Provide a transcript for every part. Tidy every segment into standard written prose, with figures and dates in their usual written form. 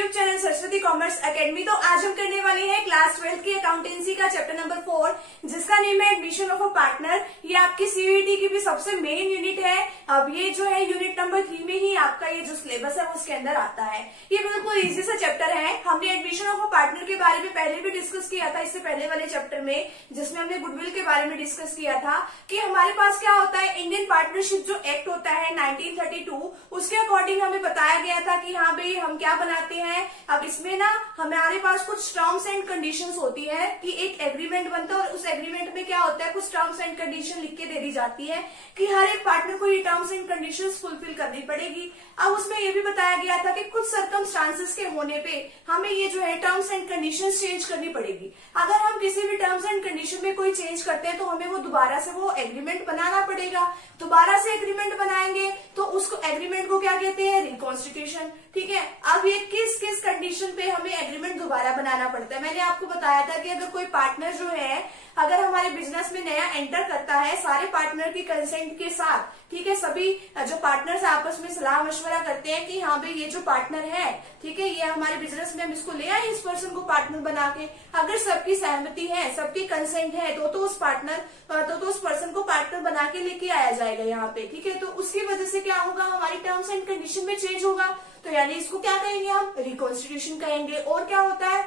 YouTube channel Saraswati commerce academy. तो आज हम करने वाले हैं क्लास 12 की अकाउंटेंसी का चैप्टर नंबर 4, जिसका नेम है एडमिशन ऑफ अ पार्टनर। ये आपकी सीयूईटी की भी सबसे मेन यूनिट है। अब ये जो है यूनिट नंबर 3 में ही आपका ये जो सिलेबस है वो उसके अंदर आता है। ये बिल्कुल इजी सा चैप्टर है। हमने एडमिशन ऑफ अ पार्टनर के बारे में पहले भी डिस्कस किया था, इससे पहले वाले चैप्टर में, जिसमें हमने गुडविल के बारे में डिस्कस किया था कि हमारे पास क्या होता है, इंडियन पार्टनरशिप जो एक्ट होता है 1932, उसके अकॉर्डिंग हमें बताया गया था कि हाँ भाई हम क्या बनाते हैं। अब इसमें ना हमारे पास कुछ टर्म्स एंड कंडीशंस होती है कि एक एग्रीमेंट बनता है और उस एग्रीमेंट में क्या होता है, कुछ टर्म्स एंड कंडीशन लिख के दे दी जाती है कि हर एक पार्टनर को ये टर्म्स एंड कंडीशंस फुलफिल करनी पड़ेगी। अब उसमें ये भी बताया गया था कि कुछ सर्कमस्टांसेस के होने पे हमें ये जो है टर्म्स एंड कंडीशंस चेंज करनी पड़ेगी। अगर हम किसी भी टर्म्स एंड कंडीशन में कोई चेंज करते हैं तो हमें वो दोबारा से वो एग्रीमेंट बनाना पड़ेगा। दोबारा से एग्रीमेंट बनाएंगे तो उसको एग्रीमेंट को क्या कहते हैं, रिकॉन्स्टिट्यूशन। ठीक है, अब ये किस किस कंडीशन पे हमें एग्रीमेंट दोबारा बनाना पड़ता है। मैंने आपको बताया था कि अगर कोई पार्टनर जो है अगर हमारे बिजनेस में नया एंटर करता है सारे पार्टनर की कंसेंट के साथ, ठीक है, सभी जो पार्टनर्स आपस में सलाह मशवरा करते हैं कि हाँ भाई ये जो पार्टनर है, ठीक है, ये हमारे बिजनेस में हम इसको ले आए, इस पर्सन को पार्टनर बना के, अगर सबकी सहमति है, सबकी कंसेंट है तो उस पर्सन को पार्टनर बना के लेके आया जाएगा यहाँ पे। ठीक है, तो उसकी वजह से क्या होगा, हमारी टर्म्स एंड कंडीशन में चेंज होगा। तो यानी इसको क्या कहेंगे, हम रिकॉन्स्टिट्यूशन कहेंगे। और क्या होता है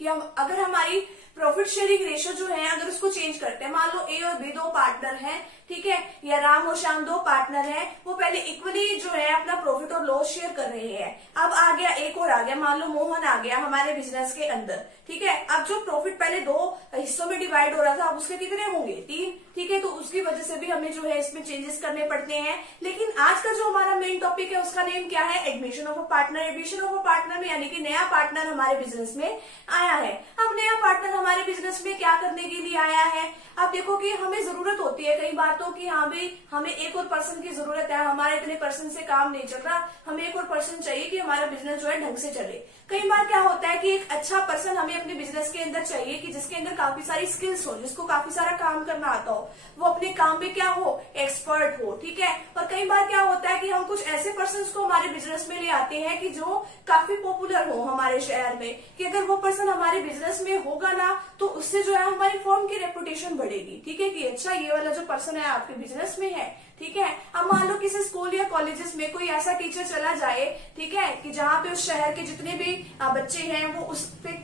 कि हम अगर हमारी प्रॉफिट शेयरिंग रेशियो जो है अगर उसको चेंज करते हैं, मान लो ए और बी दो पार्टनर हैं, ठीक है, या राम और श्याम दो पार्टनर हैं, वो पहले इक्वली जो है अपना प्रॉफिट और लॉस शेयर कर रहे हैं। अब आ गया एक और आ गया, मान लो मोहन आ गया हमारे बिजनेस के अंदर, ठीक है। अब जो प्रॉफिट पहले दो हिस्सों में डिवाइड हो रहा था, अब उसके कितने होंगे, 3, ठीक है। तो उसकी वजह से भी हमें जो है इसमें चेंजेस करने पड़ते हैं। लेकिन आज का जो हमारा मेन टॉपिक है उसका नेम क्या है, admission of a partner. Admission of a partner में यानी कि नया पार्टनर हमारे बिजनेस में आया है। अब नया पार्टनर हमारे बिजनेस में क्या करने के लिए आया है, अब देखो कि हमें जरूरत होती है कई बार तो कि हाँ भाई हमें एक और पर्सन की जरूरत है, हमारे इतने पर्सन से काम नहीं चल रहा, हमें एक और पर्सन चाहिए कि हमारा बिजनेस जो है ढंग से चले। कई बार क्या होता है कि एक अच्छा पर्सन हमें अपने बिजनेस के अंदर चाहिए कि जिसके अंदर काफी सारी स्किल्स हो, जिसको काफी सारा काम करना आता हो, वो अपने काम में क्या हो, एक्सपर्ट हो। ठीक है, और कई बार क्या होता है कि हम कुछ ऐसे पर्सन को हमारे बिजनेस में ले आते हैं कि जो काफी पॉपुलर हो हमारे शहर में, कि अगर वो पर्सन हमारे बिजनेस में होगा ना तो उससे जो है हमारी फर्म की रेपुटेशन बढ़ेगी। ठीक है, कि अच्छा ये वाला जो पर्सन है आपके बिजनेस में है। ठीक है, अब मान लो किसी स्कूल या कॉलेजेस में कोई ऐसा टीचर चला जाए, ठीक है, कि जहाँ पे उस शहर के जितने भी बच्चे हैं वो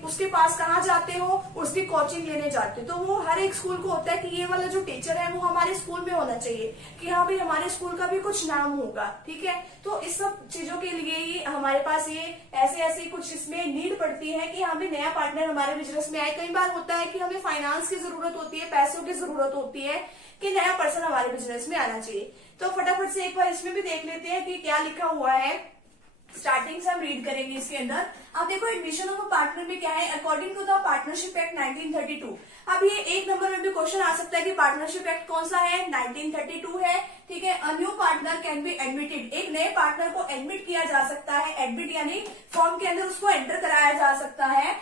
उसके पास कहाँ जाते हो, उसकी कोचिंग लेने जाते हो। तो वो हर एक स्कूल को होता है कि ये वाला जो टीचर है वो हमारे स्कूल में होना चाहिए, कि हाँ भाई हमारे स्कूल का भी कुछ नाम होगा। ठीक है, तो इस सब चीजों के लिए ही हमारे पास ये ऐसे कुछ इसमें नीड पड़ती है कि हमें नया पार्टनर हमारे बिजनेस में आए। कई बार होता है कि हमें फाइनेंस की जरूरत होती है, पैसों की जरूरत होती है कि नया पर्सन हमारे बिजनेस में आना चाहिए। तो फटाफट से एक बार इसमें भी देख लेते हैं कि क्या लिखा हुआ है। स्टार्टिंग से हम रीड करेंगे इसके अंदर। अब देखो एडमिशन ऑफ अ पार्टनर में क्या है, according to the partnership act 1932। अब ये 1 नंबर में भी क्वेश्चन आ सकता है कि पार्टनरशिप एक्ट कौन सा है, 1932 है। ठीक है, अ new partner can be admitted, एक नए पार्टनर को एडमिट किया जा सकता है। एडमिट यानी फॉर्म के अंदर उसको एंटर कराया जा सकता है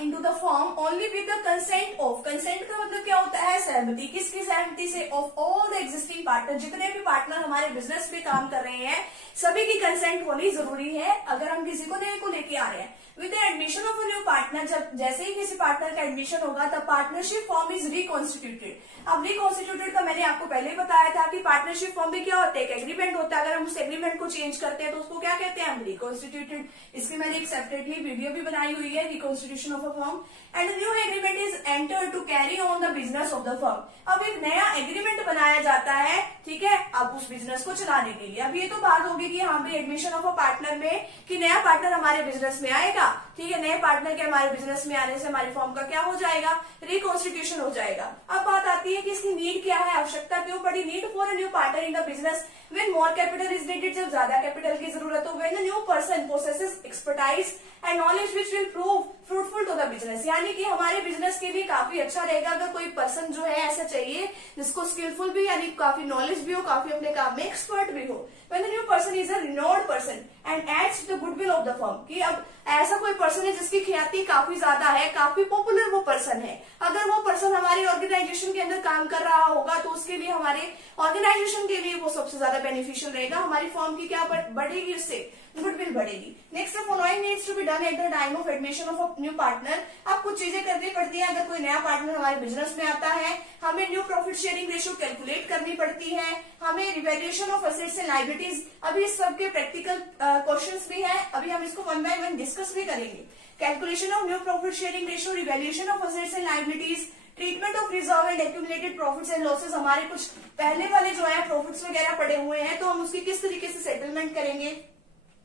into the form only with the consent of. Consent का मतलब क्या होता है, सहमति। किसकी सहमति से, of all the existing partner, जितने भी पार्टनर हमारे बिजनेस में काम कर रहे हैं सभी की कंसेंट होनी जरूरी है अगर हम किसी को नए को लेके आ रहे हैं। With the admission of a new partner, जब जैसे ही किसी पार्टनर का एडमिशन होगा तब पार्टनरशिप फॉर्म इज रिकॉन्स्टिट्यूटेड। अब रिकॉन्स्टिट्यूटेड का मैंने आपको पहले ही बताया था कि पार्टनरशिप फॉर्म में क्या होता है, एक एग्रीमेंट होता है। अगर हम उस एग्रीमेंट को चेंज करते हैं तो उसको क्या कहते हैं, हम रिकॉन्स्टिट्यूटेड। इसकी मैंने एक सेपरेटली वीडियो भी बनाई हुई है, reconstitution of a form. And new agreement is enter to carry on the business of the firm. अब एक नया एग्रीमेंट बनाया जाता है, ठीक है, अब उस बिजनेस को चलाने के लिए। अब ये तो बात होगी कि हाँ भाई एडमिशन ऑफ अ पार्टनर में कि नया पार्टनर हमारे बिजनेस में आएगा। ठीक है, नए पार्टनर के हमारे बिजनेस में आने से हमारी फर्म का क्या हो जाएगा, रिकॉन्स्टिट्यूशन हो जाएगा। अब बात आती है कि इसकी नीड क्या है, आवश्यकता क्यों पड़ी, need for a new partner in the business when more capital is needed, जब ज्यादा कैपिटल की जरूरत हो, when the new person possesses expertise and knowledge which will prove fruitful to the business. यानी कि हमारे बिजनेस के लिए काफी अच्छा रहेगा अगर कोई पर्सन जो है ऐसा चाहिए जिसको स्किलफुल भी यानी काफी नॉलेज भी हो, काफी अपने काम में एक्सपर्ट भी हो। When the new person is a renowned person and adds to the goodwill of the firm, कि अब ऐसा कोई पर्सन है जिसकी ख्याति काफी ज्यादा है, काफी पॉपुलर वो पर्सन है, अगर वो पर्सन हमारी ऑर्गेनाइजेशन के अंदर काम कर रहा होगा तो उसके लिए हमारे ऑर्गेनाइजेशन के लिए वो सबसे ज्यादा बेनिफिशियल रहेगा। हमारी फर्म की क्या बढ़ेगी, उससे गुडविल बढ़ेगी। Next following following needs to be done at the time of admission of a new partner. अब कुछ चीजें करनी पड़ती है, अगर कोई नया पार्टनर हमारे बिजनेस में आता है, हमें new profit sharing ratio calculate करनी पड़ती है, हमें revaluation of assets and liabilities, अभी इस सबके प्रैक्टिकल क्वेश्चंस भी हैं, अभी हम इसको वन बाय वन डिस्कस भी करेंगे। Calculation of new profit sharing ratio, revaluation of assets and liabilities, treatment of reserve and accumulated profits and losses, हमारे कुछ पहले वाले जो है प्रॉफिट्स वगैरह पड़े हुए हैं, तो हम उसकी किस तरीके से सेटलमेंट करेंगे,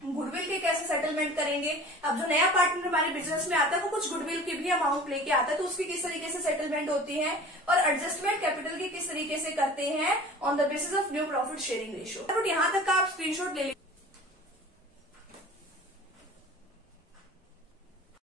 गुडविल के कैसे सेटलमेंट करेंगे। अब जो नया पार्टनर हमारे बिजनेस में आता है वो कुछ गुडविल की भी अमाउंट लेके आता है, तो उसकी किस तरीके से सेटलमेंट होती है, और एडजस्टमेंट कैपिटल की किस तरीके से करते हैं on the basis of new profit sharing ratio. यहाँ तक का आप स्क्रीनशॉट ले लीजिए।